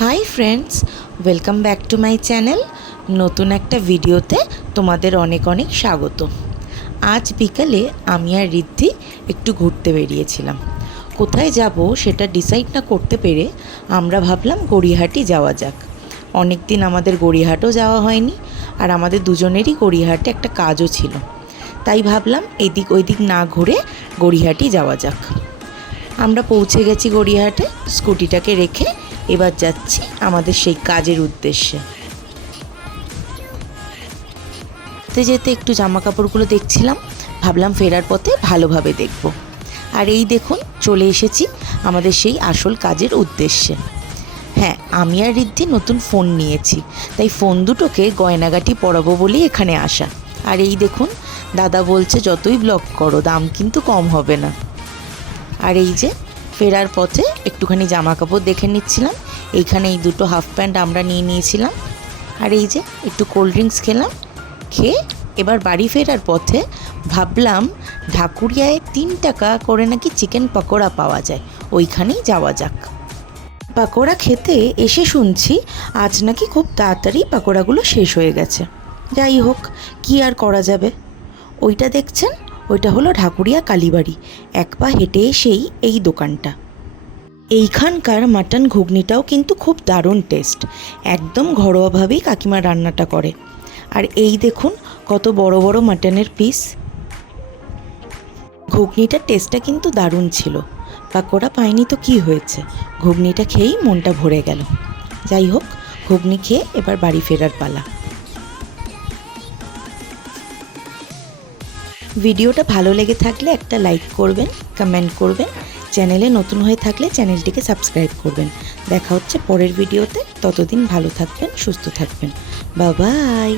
Hi friends, welcome back to my channel. নতুন একটা ভিডিওতে তোমাদের অনেক অনেক স্বাগত। আজ বিকালে আমি আর ঋদ্ধি একটু ঘুরতে বেরিয়েছিলাম। কোথায় যাব সেটা ডিসাইড না করতে পেরে আমরা ভাবলাম গড়িয়াহাটি যাওয়া যাক। অনেক দিন আমাদের গড়িয়াহাটও যাওয়া হয়নি, আর আমাদের দুজনেরই গড়িয়াহাটে একটা কাজও ছিল। তাই ভাবলাম এদিক ওইদিক না ঘুরে গড়িয়াহাটি যাওয়া যাক। আমরা পৌঁছে গেছি গড়িয়াহাটে। স্কুটিটাকে রেখে এবার যাচ্ছি আমাদের সেই কাজের উদ্দেশ্যে। যেতে যেতে একটু জামা কাপড়গুলো দেখছিলাম, ভাবলাম ফেরার পথে ভালোভাবে দেখব। আর এই দেখুন চলে এসেছি আমাদের সেই আসল কাজের উদ্দেশ্যে। হ্যাঁ, আমি আর ঋদ্ধি নতুন ফোন নিয়েছি, তাই ফোন দুটোকে গয়নাগাটি পরাবো বলেই এখানে আসা। আর এই দেখুন দাদা বলছে যতই ব্লগ করো দাম কিন্তু কম হবে না। আর এই যে ফেরার পথে একটুখানি জামা কাপড় দেখে নিচ্ছিলাম। এইখানে এই দুটো হাফ প্যান্ট আমরা নিয়ে নিয়েছিলাম। আর এই যে একটু কোল্ড ড্রিঙ্কস খেলাম। খেয়ে এবার বাড়ি ফেরার পথে ভাবলাম ঢাকুরিয়ায় 3 টাকা করে নাকি চিকেন পকোড়া পাওয়া যায়, ওইখানেই যাওয়া যাক। পকোড়া খেতে এসে শুনছি আজ নাকি খুব তাড়াতাড়ি পকোড়াগুলো শেষ হয়ে গেছে। যাই হোক, কি আর করা যাবে। ওইটা দেখছেন, ওইটা হলো ঢাকুরিয়া কালীবাড়ি। এক পা হেঁটে এসেই এই দোকানটা। এইখানকার মাটন ঘুগনিটাও কিন্তু খুব দারুণ টেস্ট, একদম ঘরোয়াভাবেই কাকিমা রান্নাটা করে। আর এই দেখুন কত বড় বড় মাটনের পিস। ঘুগনিটার টেস্টটা কিন্তু দারুণ ছিল। পাকোড়া পাইনি তো কি হয়েছে, ঘুগনিটা খেয়েই মনটা ভরে গেল। যাই হোক, ঘুগনি খেয়ে এবার বাড়ি ফেরার পালা। ভিডিওটা ভালো লেগে থাকলে একটা লাইক করবেন, কমেন্ট করবেন। চ্যানেলে নতুন হয়ে থাকলে চ্যানেলটিকে সাবস্ক্রাইব করবেন। দেখা হচ্ছে পরের ভিডিওতে। ততদিন ভালো থাকবেন, সুস্থ থাকবেন। Bye bye.